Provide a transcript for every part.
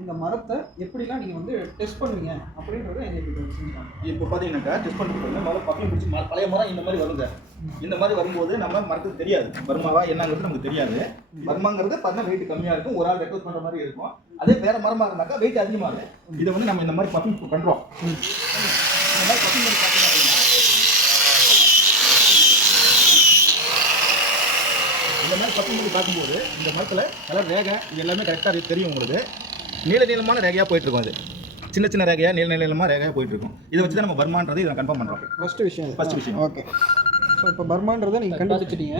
இந்த மரத்தை எப்படிலாம் நீங்கள் வந்து டெஸ்ட் பண்ணுவீங்க அப்படின்றத எங்களுக்கு செஞ்சுக்கலாம். இப்போ பார்த்தீங்கன்னாக்கா டெஸ்ட் பண்ணிட்டு முதல்ல பக்கம் பிடிச்சி பழைய மரம் இந்த மாதிரி வருங்க. இந்த மாதிரி வரும்போது நம்ம மரத்துக்கு தெரியாது பர்மாவா என்னங்கிறது நமக்கு தெரியாது. பர்மாங்கிறது பார்த்தா வெயிட் கம்மியாக இருக்கும், ஒரு ஆள் ரெக்வஸ்ட் பண்ணுற மாதிரி இருக்கும். அதே வேற மரமாக இருந்தாக்கா வெயிட் அதிகமாக இருக்கும். இதை வந்து நம்ம இந்த மாதிரி பக்கம் பண்ணுறோம். இந்த மாதிரி பக்கம் பண்ணி பார்த்தீங்கன்னா இந்த மாதிரி பக்கம் பண்ணி பார்க்கும்போது இந்த மரத்தில் கலர் ரேகை இது எல்லாமே கரெக்டாக தெரியும் உங்களுக்கு. நீளமான ரேகையாக போயிட்டுருக்கும். அது சின்ன சின்ன ரேகையாக நீளமாக ரேகையாக போயிட்டுருக்கும். இதை வச்சு தான் நம்ம பர்மான்றது இதை கன்ஃபார்ம் பண்ணுறோம். ஃபர்ஸ்ட் விஷயம். ஓகே. ஸோ இப்போ பர்மான்றதை நீங்கள் கண்டுபிடிச்சிட்டீங்க.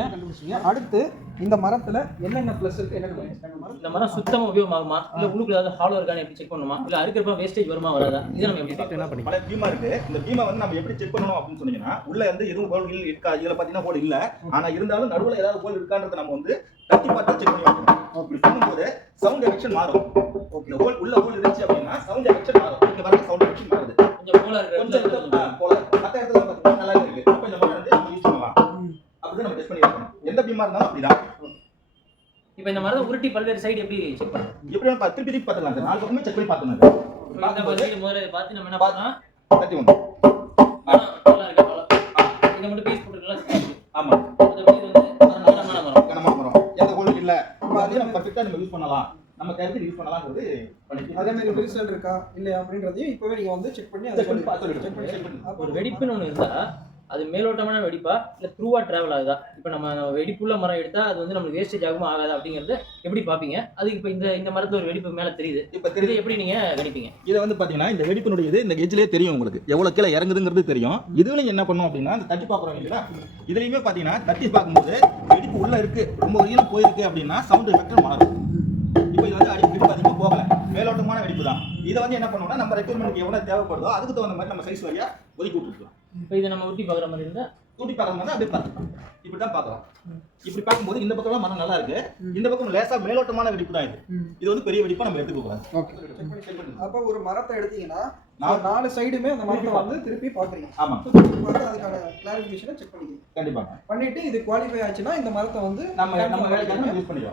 அடுத்து இந்த மரத்தில் என்னென்ன ப்ளஸ் இருக்குது, என்னென்ன மைனஸ்? இந்த மரம் சுத்தமாக உபயோகமாகுமா, இல்லை உள்ளுக்குள்ள ஏதாவது ஹாலோ இருக்கான்னு எப்படி செக் பண்ணுமா, இல்லை அறுக்கிறப்ப வேஸ்டேஜ் வருமா வராதா, இதை நம்ம எப்படி என்ன பண்ணி பல பீமா இருக்குது. இந்த பீமா வந்து நம்ம எப்படி செக் பண்ணணும் அப்படின்னு சொன்னீங்கன்னா, உள்ள வந்து எதுவும் ஹோல் இருக்கா, இதில் பார்த்தீங்கன்னா ஹோல் இல்லை. ஆனால் இருந்தாலும் நடுவில் ஏதாவது ஹோல் இருக்கான்றதை நம்ம வந்து தட்டி பார்த்து செக் பண்ணி வைக்கணும். அப்படி பண்ணும்போது சவுண்ட் எஃபெக்ஷன் மாறும். ஓகே, ஹோல் உள்ள ஹோல் இருந்துச்சு அப்படின்னா சவுண்ட் எஃபெக்ஷன் மாறும். இங்கே வர சவுண்ட் எஃபெக்ஷன் மாறுது. கொஞ்சம் போல இருக்கு, கொஞ்சம் போல மற்ற இடத்துல பார்த்தீங்கன்னா நல்லா இருக்கு. அப்போ இந்த மாதிரி வந்து நம்ம யூஸ் பண்ணலாம். அப்படி நம்ம டெஸ்ட் பண்ணி வைக்கணும். எந்த பீமா இருந்தாலும் அப்படிதான். இப்போ இந்த மரத்தை உருட்டி பல்வேறு சைடு எப்படி செக் பண்ணணும்? எப்படி நம்ம திருப்பி திருப்பி பார்த்துக்கலாம் சார். நாலு பக்கமே செக் பண்ணி பார்த்துக்கலாம். இந்த பல்வேறு முதல்ல பார்த்து நம்ம என்ன பண்ணலாம், தட்டி ஒன்று நல்லா இருக்கு அவ்வளோ. இதை மட்டும் பீஸ் போட்டுருக்கலாம். ஆமாம், அது வந்து கனமான மரம். கனமான மரம் எந்த ஹோல் இல்லை. அதையும் நம்ம பர்ஃபெக்டாக நம்ம யூஸ் பண்ணலாம். நம்ம கருத்து யூஸ் பண்ணலாம்ன்றது பண்ணிக்கலாம். அதே மாதிரி ரிசல்ட் இருக்கா இல்லையா அப்படின்றதையும் இப்போவே நீங்கள் வந்து செக் பண்ணி அதை ஒரு வெடிப்புன்னு ஒன்று இருந்தால் அது மேலோட்டமான வெடிப்பா இல்லை த்ரூவாக ட்ராவல் ஆகுதா? இப்போ நம்ம வெடிப்புள்ள மரம் எடுத்தால் அது வந்து நம்மளுக்கு வேஸ்டேஜ் ஆகுமா ஆகாதா அப்படிங்கிறத எப்படி பார்ப்பீங்க? அதுக்கு இப்போ இந்த மரத்தில் ஒரு வெடிப்பு மேலே தெரியுது. இப்போ தெரியுது, எப்படி நீங்கள் கணிப்பீங்க? இதை வந்து பார்த்தீங்கன்னா இந்த வெடிப்பினுடைய இது இந்த எஜ்லேயே தெரியும் உங்களுக்கு. எவ்வளோ கீழே இறங்குதுங்கிறது தெரியும். இதுலையும் என்ன பண்ணும் அப்படின்னா அந்த தட்டி பார்க்குறோம் இல்லைங்களா, இதுலையுமே பார்த்தீங்கன்னா தட்டி பார்க்கும்போது வெடிப்பு உள்ளே இருக்குது, ரொம்ப வரையிலும் போயிருக்கு அப்படின்னா சவுண்ட் எஃபெக்ட் மாறும். இப்போ இது வந்து வெடிப்பு அதிகமாக போகலை, மேலோட்டமான வெடிப்பு தான். இதை வந்து என்ன பண்ணுவோம்னா நம்ம ரெக்யர்மெண்ட்டுக்கு எவ்வளோ தேவைப்படுதோ அதுக்கு தகுந்த மாதிரி நம்ம சைஸ் வழியாக ஒதுக்கி விட்டுருக்கலாம். இப்போ இதை நம்ம ஊட்டி பார்க்குற மாதிரி இருந்தால் ஊட்டி பார்க்குற மாதிரி அப்படியே பார்த்துக்கலாம். இப்படி தான் பார்க்கலாம். இப்படி பார்க்கும்போது இந்த பக்கம்லாம் மரம் நல்லா இருக்கு, இந்த பக்கம் லேசாக மேலோட்டமான வெடிப்பு தான். இது வந்து பெரிய வெடிப்பாக நம்ம எடுத்துக்க கூடாது. அப்போ ஒரு மரத்தை எடுத்தீங்கன்னா நாலு சைடுமே அந்த மரத்தை வந்து திருப்பி பார்க்குறீங்க. ஆமாம், அதுக்கான கிளாரிஃபிகேஷனை செக் பண்ணிக்கிறீங்க. கண்டிப்பாக பண்ணிட்டு இது குவாலிஃபை ஆச்சுன்னா இந்த மரத்தை வந்து நம்ம வேலைக்காக யூஸ் பண்ணிக்கலாம்.